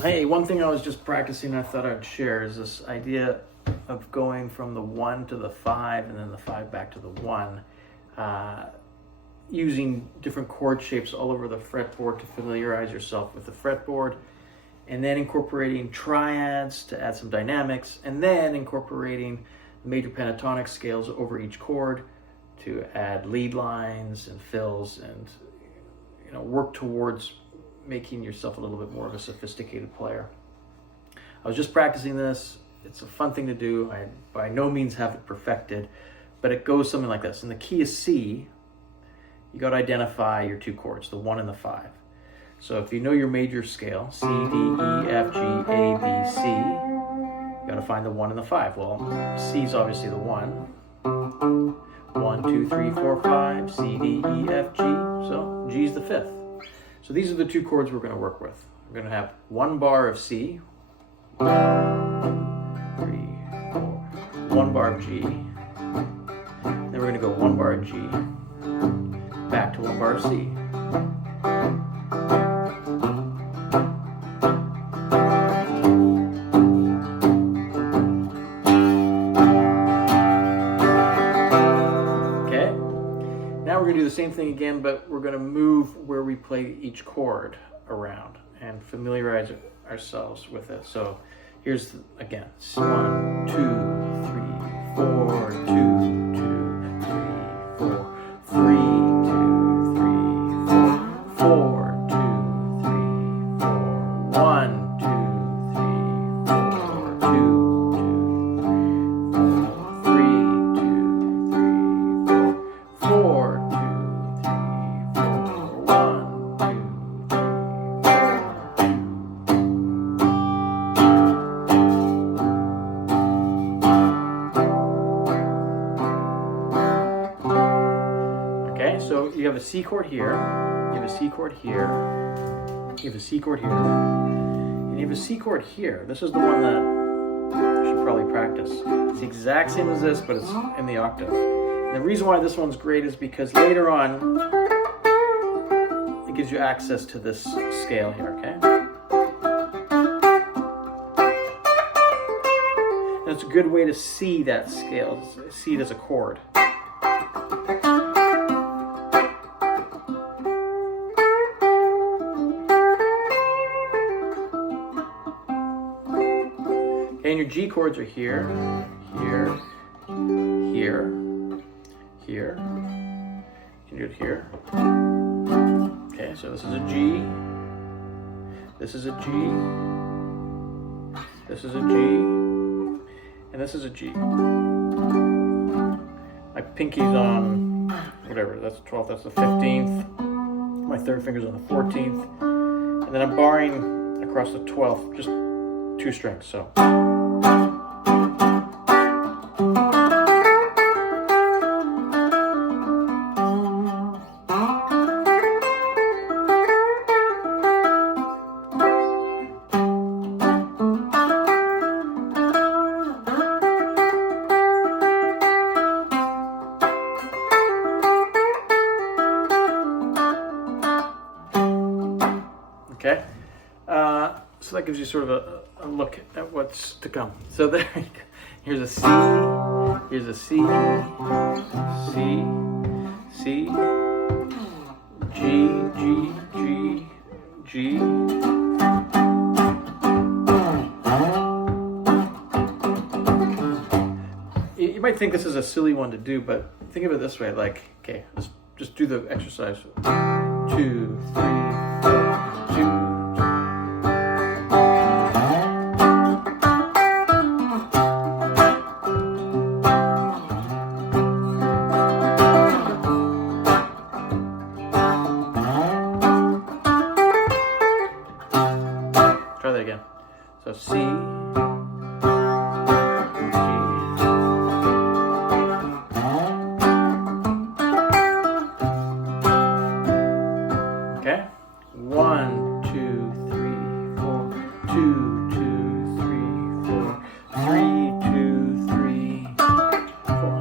Hey, one thing I was just practicing I thought I'd share is this idea of going from the 1 to the 5 and then the 5 back to the 1, using different chord shapes all over the fretboard to familiarize yourself with the fretboard, and then incorporating triads to add some dynamics, and then incorporating major pentatonic scales over each chord to add lead lines and fills and work towards making yourself a little bit more of a sophisticated player. I was just practicing this. It's a fun thing to do. I by no means have it perfected, but it goes something like this. In the key of C, you got to identify your two chords, the 1 and the 5. So if you know your major scale, C, D, E, F, G, A, B, C, you got to find the 1 and the 5. Well, C is obviously the 1. 1, 2, 3, 4, 5, C, D, E, F, G. So G is the 5th. So these are the two chords we're going to work with. We're going to have 1 bar of C, 1, 3, 4, 1 bar of G, then we're going to go 1 bar of G, back to 1 bar of C. Now we're going to do the same thing again, but we're going to move where we play each chord around and familiarize ourselves with it. So here's again, 1, 2, 3, 4, 2, 2, 3, 4, 3, 2, 3, 4, 4, 2, 3, 4, 1, 2, 3, 4, 2, 2, 3, 2, 3, 4, 4. So you have a C chord here, you have a C chord here, you have a C chord here, and you have a C chord here. This is the one that you should probably practice. It's the exact same as this, but it's in the octave. And the reason why this one's great is because later on, it gives you access to this scale here, okay? And it's a good way to see that scale, see it as a chord. And your G chords are here, here, here, here, you can do it here. Okay, so this is a G, this is a G, this is a G, and this is a G. My pinky's on, whatever, that's the 12th, that's the 15th. My third finger's on the 14th. And then I'm barring across the 12th, just 2 strings, so. Okay, so that gives you sort of a look at what's to come. So there you go. Here's a C, here's a C, C, C, G, G, G, G. You might think this is a silly one to do, but think of it this way, like, okay, let's just do the exercise. 2, 3, 4, 2. Try that again. So C, G, okay. 1, 2, 3, 4, 2, 2, 3, 4, 3, 2, 3, 1,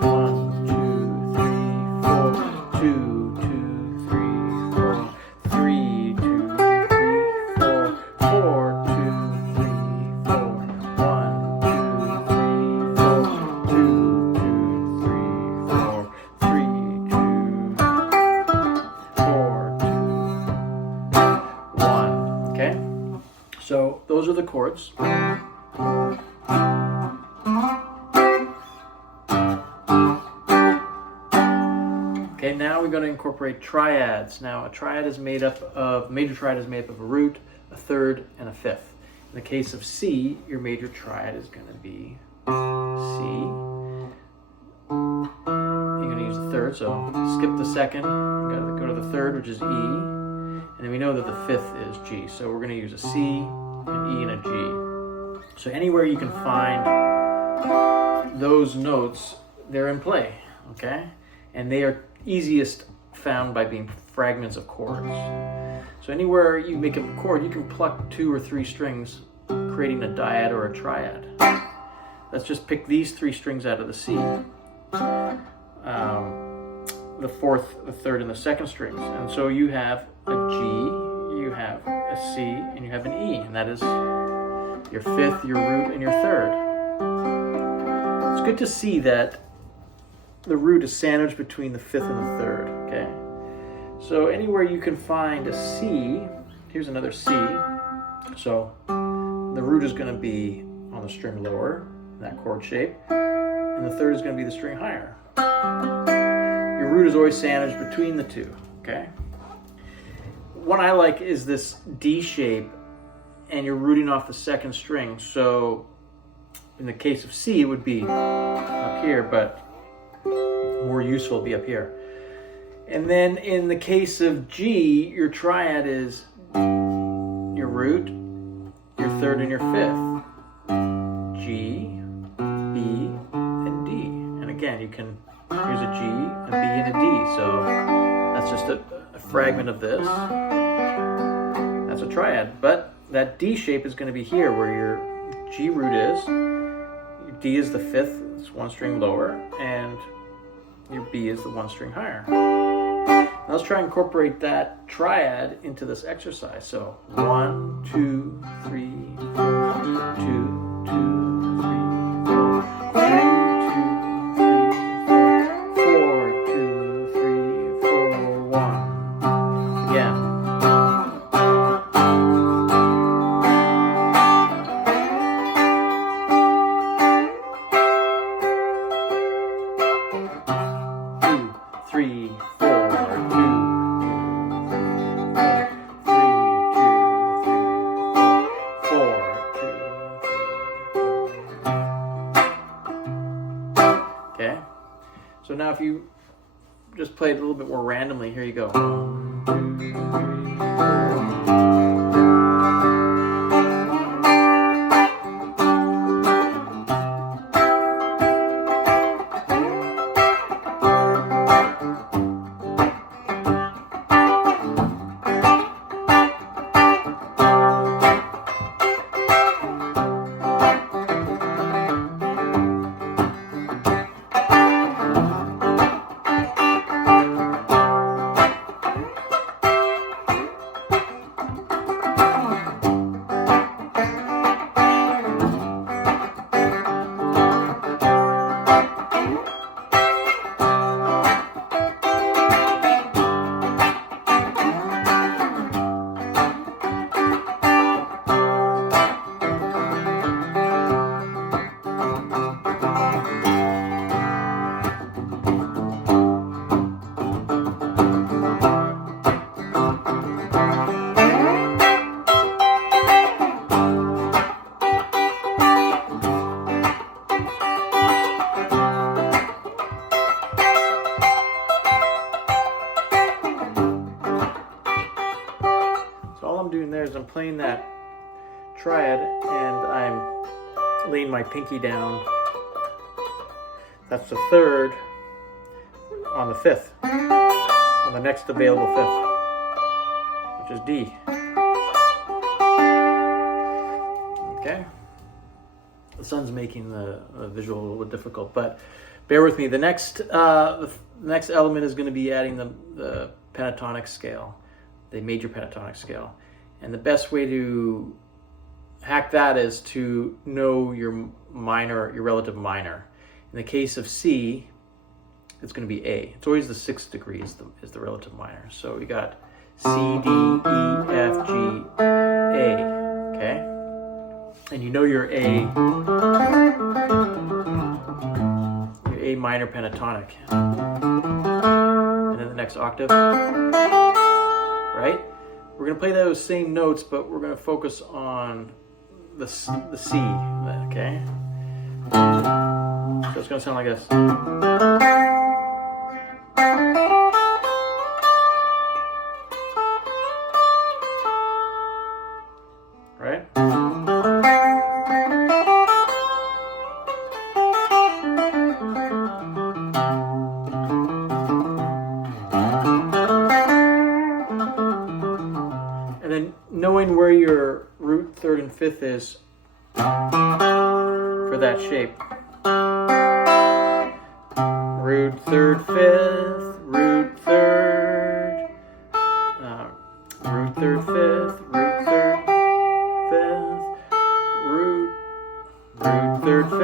1, 2, 3, 4, 2, 2, 3, 4, 3, 2, 3. So those are the chords. Okay, now we're going to incorporate triads. Now a triad is made up of, major triad is made up of a root, a third, and a fifth. In the case of C, your major triad is going to be C. You're going to use the third, so skip the second, you've got to go to the third, which is E, and then we know that the fifth is G, so we're going to use a C, an E, and a G. So anywhere you can find those notes, they're in play, okay? And they are easiest found by being fragments of chords. So anywhere you make a chord, you can pluck 2 or 3 strings, creating a dyad or a triad. Let's just pick these 3 strings out of the C, the fourth, the third, and the second strings. And so you have a G, you have a C, and you have an E, and that is your fifth, your root, and your third. It's good to see that the root is sandwiched between the fifth and the third, okay? So anywhere you can find a C, here's another C. So the root is going to be on the string lower, in that chord shape, and the third is going to be the string higher. Your root is always sandwiched between the two, okay? What I like is this D shape, and you're rooting off the second string. So in the case of C, it would be up here, but more useful to be up here. And then in the case of G, your triad is your root, your third, and your fifth. G, B, and D. And again, you can use a G, a B, and a D. So that's just a fragment of this. That's a triad. But that D shape is going to be here where your G root is. Your D is the fifth, it's 1 string lower, and your B is the 1 string higher. Now let's try and incorporate that triad into this exercise. So 1, 2, 3, 4, 2, 2, 3, 4, 3, 2, 3, 4, 4, 2, 3, 4, 1. Again. Okay, so now if you just play it a little bit more randomly, here you go. 1, 2, 3, I'm playing that triad and I'm laying my pinky down. That's the third on the fifth, on the next available fifth, which is D. Okay. The sun's making the visual a little bit difficult, but bear with me. The next element is going to be adding the pentatonic scale, the major pentatonic scale. And the best way to hack that is to know your minor, your relative minor. In the case of C, it's going to be A. It's always the 6th degree is the relative minor. So we got C, D, E, F, G, A. Okay. know your A minor pentatonic, and then the next octave, right? We're going to play those same notes, but we're going to focus on the C, okay? So it's going to sound like this. Right? And then knowing where your root, third, and fifth is for that shape. Root, third, fifth, root, third, root, third, fifth, root, third, fifth, root, third, fifth,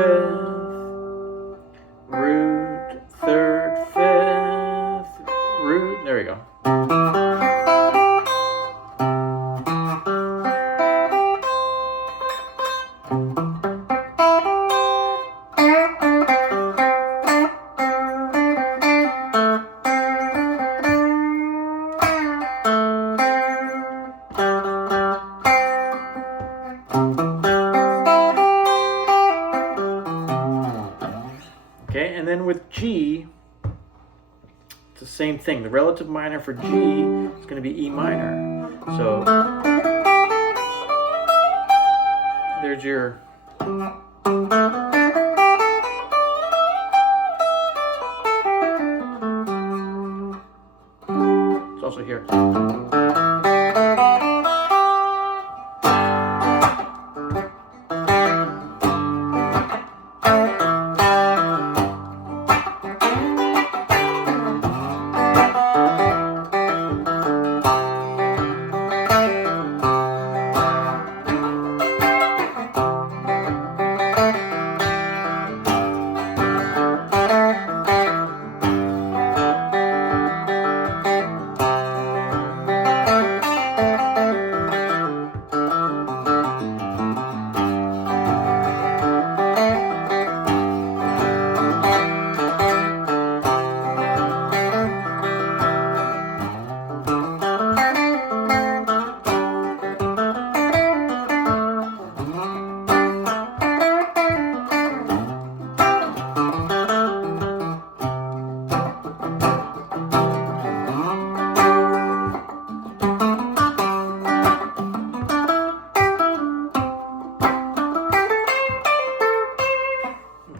root, third, fifth, root, there we go. Okay, and then with G, it's the same thing. The relative minor for G is going to be E minor. So there's your it's also here.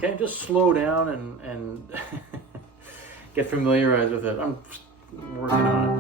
Okay, just slow down and get familiarized with it. I'm working on it.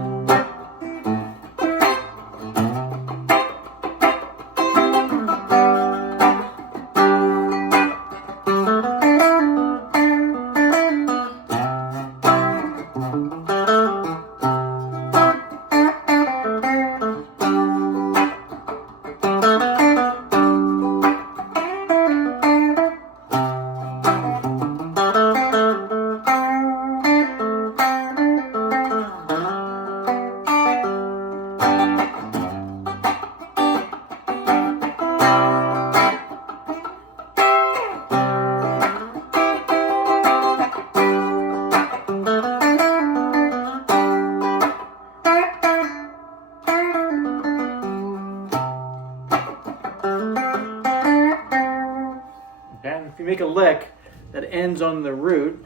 And if you make a lick that ends on the root,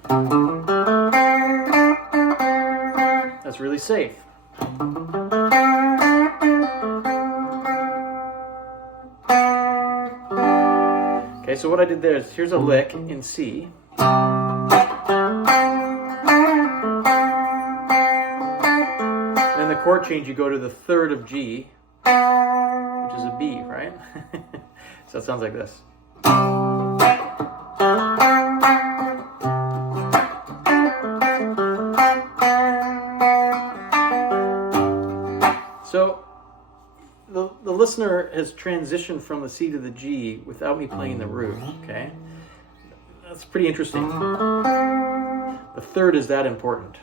that's really safe. Okay, so what I did there is, here's a lick in C. Then the chord change, you go to the third of G, which is a B, right? So it sounds like this. So the listener has transitioned from the C to the G without me playing the root, okay? That's pretty interesting. The third is that important.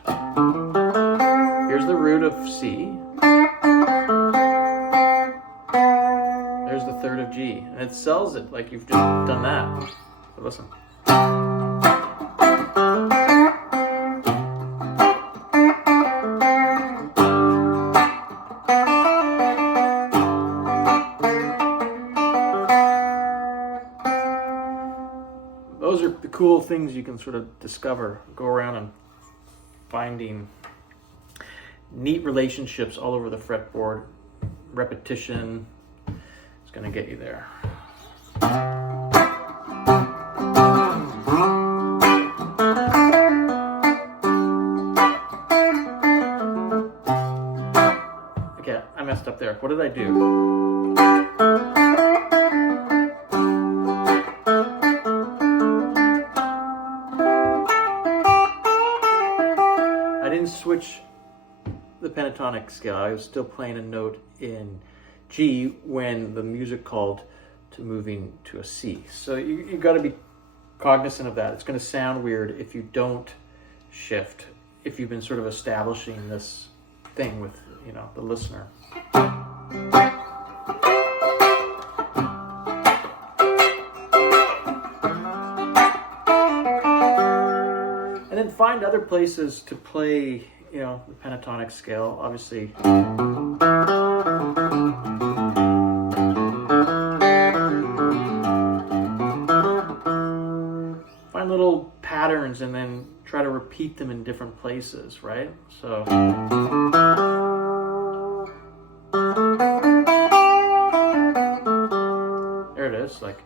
Here's the root of C. There's the third of G, and it sells it like you've just done that. So listen. Those are the cool things you can sort of discover. Go around and finding neat relationships all over the fretboard. Repetition is going to get you there. Okay, I messed up there. What did I do? I didn't switch the pentatonic scale. I was still playing a note in G when the music called to moving to a C. So you got to be cognizant of that. It's going to sound weird if you don't shift, if you've been sort of establishing this thing with, you know, the listener. And then find other places to play, you know, the pentatonic scale, obviously. Find little patterns and then try to repeat them in different places, right? So. There it is, like.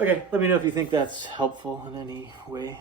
Okay, let me know if you think that's helpful in any way.